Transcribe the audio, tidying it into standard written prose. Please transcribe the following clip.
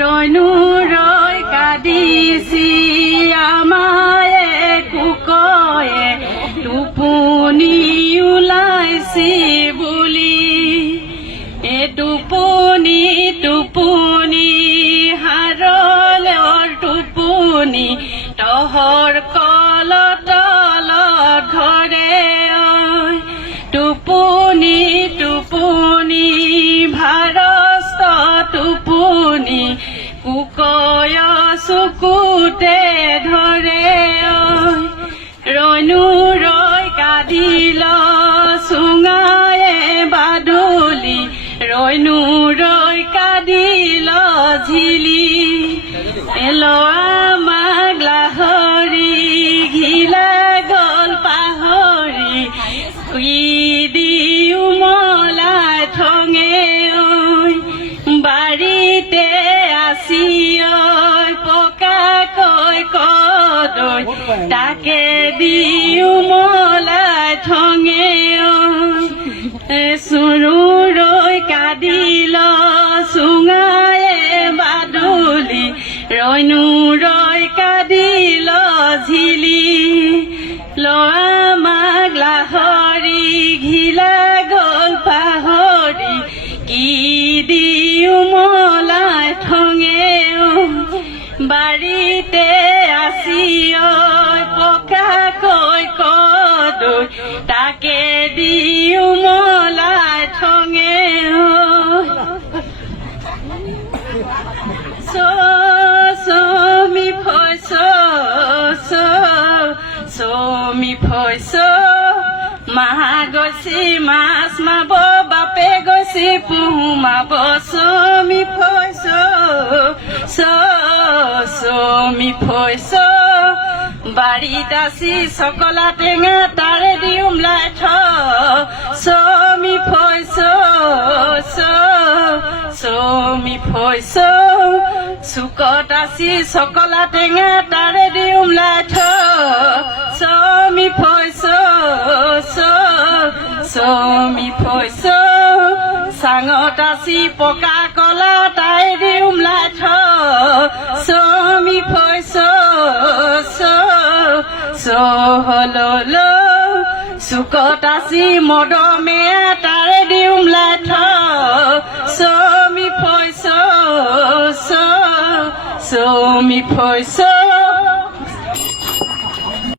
ৰৈনো ৰৈ কাদিছি আমায়ে কুকয়ে টোপনি ওলাইছি বুলি টোপনি টোপনি হাৰলৰ টোপনি তহৰ কলত ঘৰে টোপনি টোপনি ভাৰস্ত টোপনি কুকয় চকুতে ধৰে ৰৈনো ৰৈ কাদিল চুঙায়ে বাদুলি ৰৈনো ৰৈ কাদিল ঝিলি আমাক লাহৰি ঘিলা গল পাহৰি কি দিও মলাই ঠঙে বাৰীতে আছি পকাকৈ কদৈ তাকে দিও মলাই ঠঙে চুৰু ৰৈ কাদিল চুঙায়ে বাদুলি ৰৈনো ৰৈ কাদিল ঝিলি আমাক লাহৰি ঘিলা গল পাহৰি কি দিও মলাই ঠঙে বাৰীতে আছি পকাকৈ কদৈ তাকে দিও মলাই ঠঙে মি ফৈছ মি ফৈছ মাহা গৈছি মাছ মাব বাপে গৈছি পুহু মাব মি ফৈছ মি ফৈছ বাৰীত আছি চকলা টেঙা তাৰে দি উমলাই মি ফৈছ মি ফৈছ চুকত আছি চকলা টেঙা তাৰে দি উমলাই মি ফৈছ মি ফৈছ চাঙত আছি পকা কলা তাই দি উমলাই মি ফৈছ হলল চুকত আছি মদমেয়া তাৰে দি উমলাই মি ফৈছ মি ফৈছ